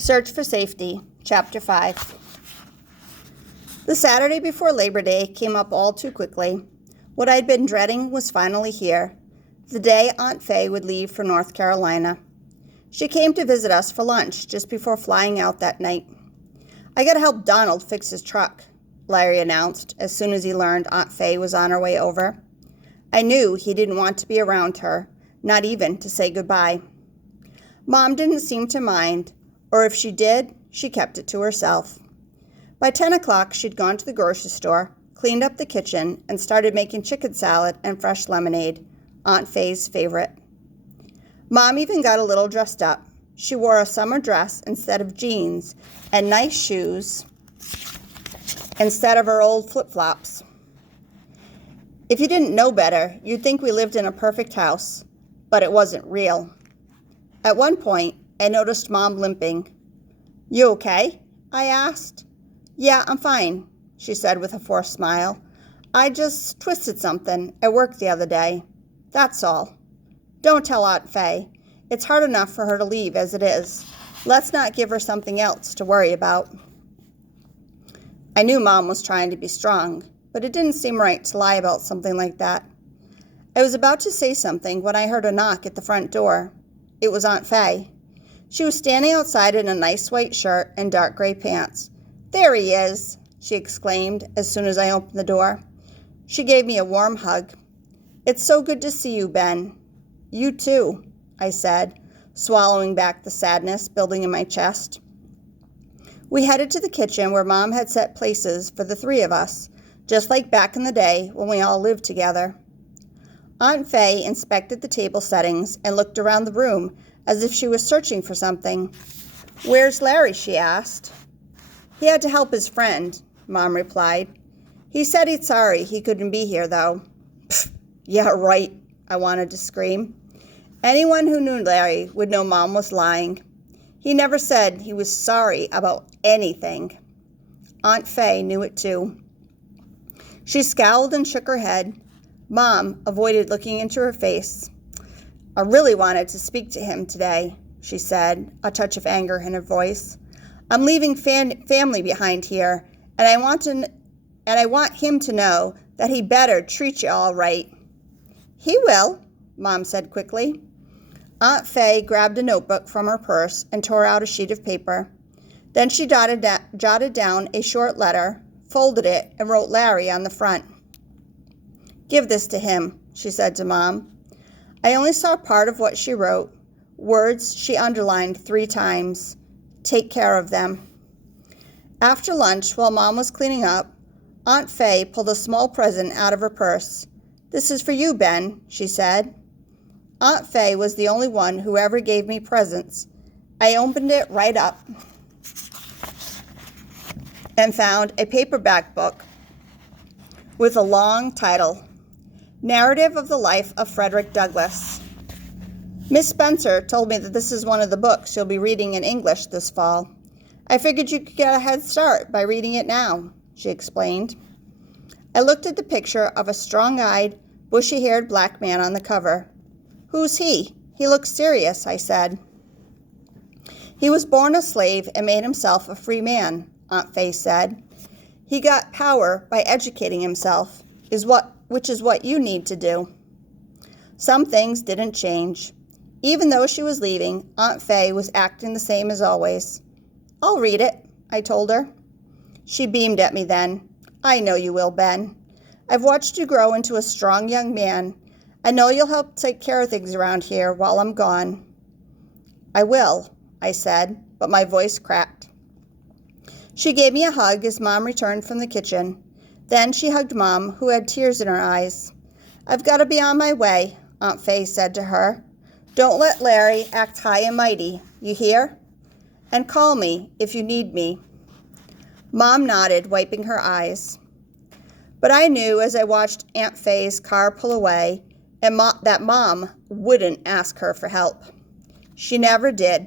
Search for Safety, Chapter 5. The Saturday before Labor Day came up all too quickly. What I'd been dreading was finally here, the day Aunt Faye would leave for North Carolina. She came to visit us for lunch just before flying out that night. "I gotta help Donald fix his truck," Larry announced as soon as he learned Aunt Faye was on her way over. I knew he didn't want to be around her, not even to say goodbye. Mom didn't seem to mind, or if she did, she kept it to herself. By 10 o'clock, she'd gone to the grocery store, cleaned up the kitchen, and started making chicken salad and fresh lemonade, Aunt Faye's favorite. Mom even got a little dressed up. She wore a summer dress instead of jeans and nice shoes instead of her old flip-flops. If you didn't know better, you'd think we lived in a perfect house, but it wasn't real. At one point, I noticed Mom limping. "You okay?" I asked. "Yeah, I'm fine," she said with a forced smile. "I just twisted something at work the other day. That's all. Don't tell Aunt Faye. It's hard enough for her to leave as it is. Let's not give her something else to worry about." I knew Mom was trying to be strong, but it didn't seem right to lie about something like that. I was about to say something when I heard a knock at the front door. It was Aunt Faye. She was standing outside in a nice white shirt and dark gray pants. "There he is," she exclaimed as soon as I opened the door. She gave me a warm hug. "It's so good to see you, Ben." "You too," I said, swallowing back the sadness building in my chest. We headed to the kitchen where Mom had set places for the three of us, just like back in the day when we all lived together. Aunt Faye inspected the table settings and looked around the room as if she was searching for something. "Where's Larry?" she asked. "He had to help his friend," Mom replied. "He said he's sorry he couldn't be here, though." "Pfft, yeah, right," I wanted to scream. Anyone who knew Larry would know Mom was lying. He never said he was sorry about anything. Aunt Faye knew it too. She scowled and shook her head. Mom avoided looking into her face. "I really wanted to speak to him today," she said, a touch of anger in her voice. "I'm leaving family behind here, and I want him to know that he better treat you all right." "He will," Mom said quickly. Aunt Faye grabbed a notebook from her purse and tore out a sheet of paper. Then she jotted down a short letter, folded it, and wrote Larry on the front. "Give this to him," she said to Mom. I only saw part of what she wrote, words she underlined 3 times. "Take care of them." After lunch, while Mom was cleaning up, Aunt Faye pulled a small present out of her purse. "This is for you, Ben," she said. Aunt Faye was the only one who ever gave me presents. I opened it right up and found a paperback book with a long title, Narrative of the Life of Frederick Douglass. "Miss Spencer told me that this is one of the books you'll be reading in English this fall. I figured you could get a head start by reading it now," she explained. I looked at the picture of a strong-eyed, bushy-haired black man on the cover. "Who's he? He looks serious," I said. "He was born a slave and made himself a free man," Aunt Faye said. "He got power by educating himself, which is what you need to do." Some things didn't change. Even though she was leaving, Aunt Faye was acting the same as always. "I'll read it," I told her. She beamed at me then. "I know you will, Ben. I've watched you grow into a strong young man. I know you'll help take care of things around here while I'm gone." "I will," I said, but my voice cracked. She gave me a hug as Mom returned from the kitchen. Then she hugged Mom, who had tears in her eyes. "I've got to be on my way," Aunt Faye said to her. "Don't let Larry act high and mighty, you hear? And call me if you need me." Mom nodded, wiping her eyes. But I knew as I watched Aunt Faye's car pull away that Mom wouldn't ask her for help. She never did,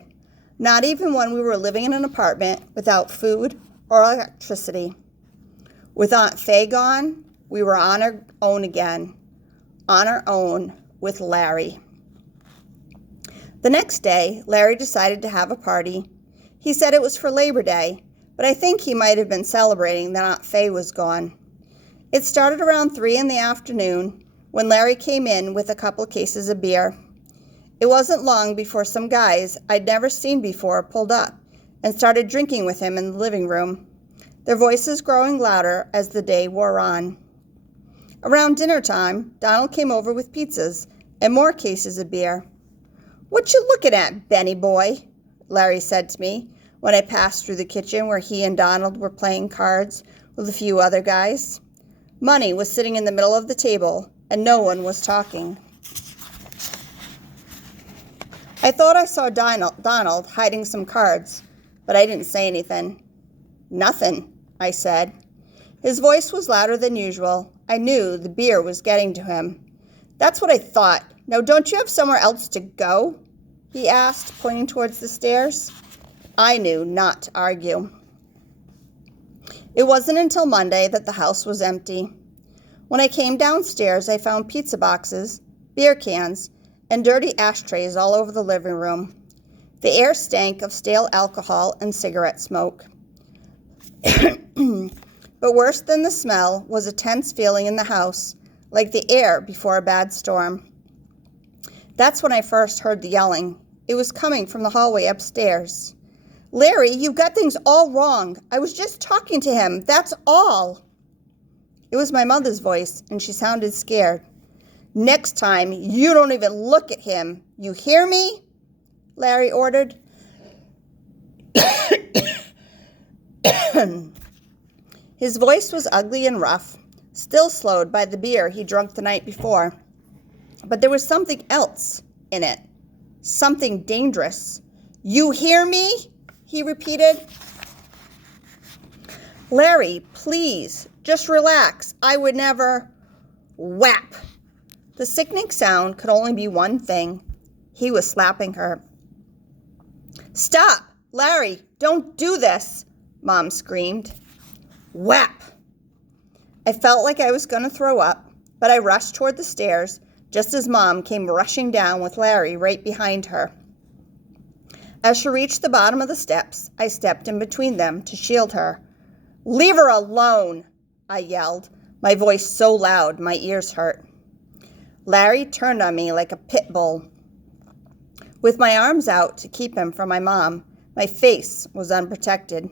not even when we were living in an apartment without food or electricity. With Aunt Faye gone, we were on our own again, on our own with Larry. The next day, Larry decided to have a party. He said it was for Labor Day, but I think he might have been celebrating that Aunt Faye was gone. It started around 3 in the afternoon when Larry came in with a couple cases of beer. It wasn't long before some guys I'd never seen before pulled up and started drinking with him in the living room, their voices growing louder as the day wore on. Around dinner time, Donald came over with pizzas and more cases of beer. "What you looking at, Benny boy?" Larry said to me when I passed through the kitchen where he and Donald were playing cards with a few other guys. Money was sitting in the middle of the table, and no one was talking. I thought I saw Donald hiding some cards, but I didn't say anything. "Nothing," I said. His voice was louder than usual. I knew the beer was getting to him. "That's what I thought. Now, don't you have somewhere else to go?" he asked, pointing towards the stairs. I knew not to argue. It wasn't until Monday that the house was empty. When I came downstairs, I found pizza boxes, beer cans, and dirty ashtrays all over the living room. The air stank of stale alcohol and cigarette smoke. But worse than the smell was a tense feeling in the house, like the air before a bad storm. That's when I first heard the yelling. It was coming from the hallway upstairs. "Larry, you've got things all wrong. I was just talking to him, that's all." It was my mother's voice, and she sounded scared. "Next time, you don't even look at him. You hear me?" Larry ordered. His voice was ugly and rough, still slowed by the beer he drunk the night before. But there was something else in it, something dangerous. "You hear me?" he repeated. "Larry, please, just relax. I would never—" Whap! The sickening sound could only be one thing. He was slapping her. "Stop! Larry, don't do this!" Mom screamed. Whap! I felt like I was going to throw up, but I rushed toward the stairs just as Mom came rushing down with Larry right behind her. As she reached the bottom of the steps, I stepped in between them to shield her. "Leave her alone!" I yelled, my voice so loud my ears hurt. Larry turned on me like a pit bull. With my arms out to keep him from my mom, my face was unprotected.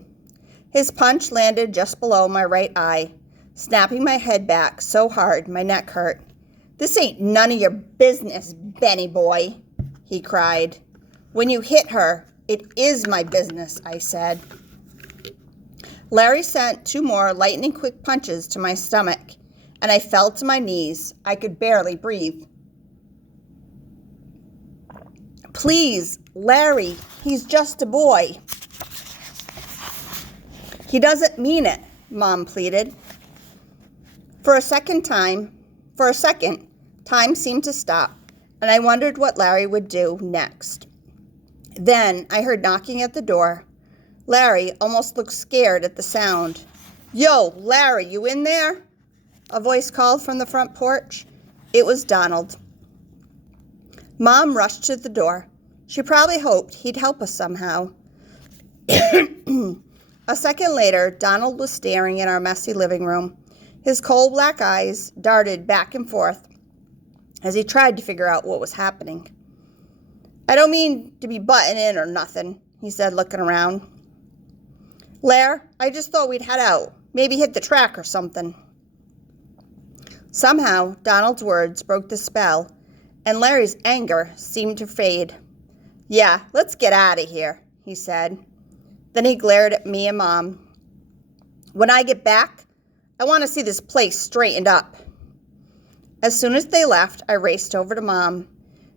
His punch landed just below my right eye, snapping my head back so hard my neck hurt. "This ain't none of your business, Benny boy," he cried. "When you hit her, it is my business," I said. Larry sent 2 more lightning-quick punches to my stomach, and I fell to my knees. I could barely breathe. "Please, Larry, he's just a boy." "He doesn't mean it," Mom pleaded. For a second, time seemed to stop, and I wondered what Larry would do next. Then I heard knocking at the door. Larry almost looked scared at the sound. "Yo, Larry, you in there?" A voice called from the front porch. It was Donald. Mom rushed to the door. She probably hoped he'd help us somehow. A second later, Donald was staring in our messy living room. His coal black eyes darted back and forth as he tried to figure out what was happening. "I don't mean to be butting in or nothing," he said, looking around. "Lair, I just thought we'd head out, maybe hit the track or something." Somehow, Donald's words broke the spell, and Larry's anger seemed to fade. "Yeah, let's get out of here," he said. Then he glared at me and Mom. "When I get back, I want to see this place straightened up." As soon as they left, I raced over to Mom.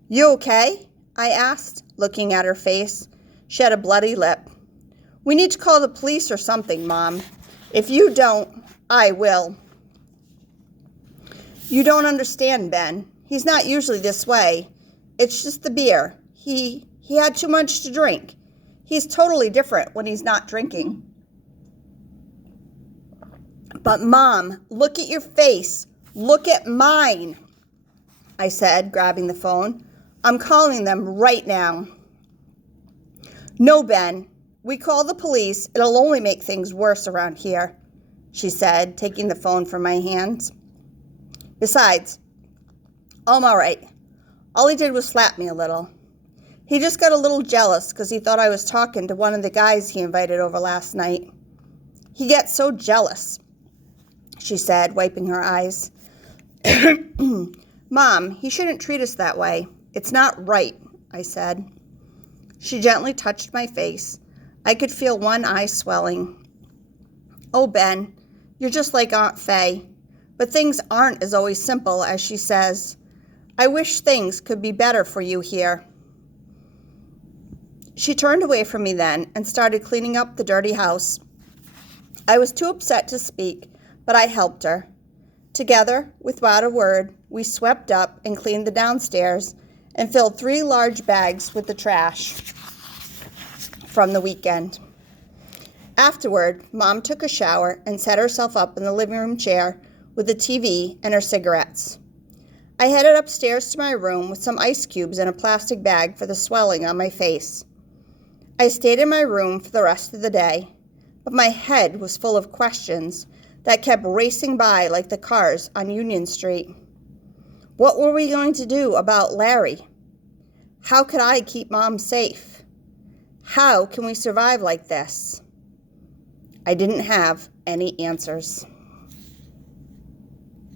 "You okay?" I asked, looking at her face. She had a bloody lip. "We need to call the police or something, Mom. If you don't, I will." "You don't understand, Ben. He's not usually this way. It's just the beer. He had too much to drink. He's totally different when he's not drinking." "But Mom, look at your face. Look at mine," I said, grabbing the phone. "I'm calling them right now." "No, Ben. we call the police. It'll only make things worse around here, she said, taking the phone from my hands. Besides, I'm all right. All he did was slap me a little. He just got a little jealous because he thought I was talking to one of the guys he invited over last night. He gets so jealous, she said, wiping her eyes. Mom, he shouldn't treat us that way. It's not right, I said. She gently touched my face. I could feel one eye swelling. Oh, Ben, you're just like Aunt Faye. But things aren't as always simple as she says. I wish things could be better for you here. She turned away from me then and started cleaning up the dirty house. I was too upset to speak, but I helped her. Together, without a word, we swept up and cleaned the downstairs and filled 3 large bags with the trash from the weekend. Afterward, Mom took a shower and set herself up in the living room chair with the TV and her cigarettes. I headed upstairs to my room with some ice cubes in a plastic bag for the swelling on my face. I stayed in my room for the rest of the day, but my head was full of questions that kept racing by like the cars on Union Street. What were we going to do about Larry? How could I keep Mom safe? How can we survive like this? I didn't have any answers.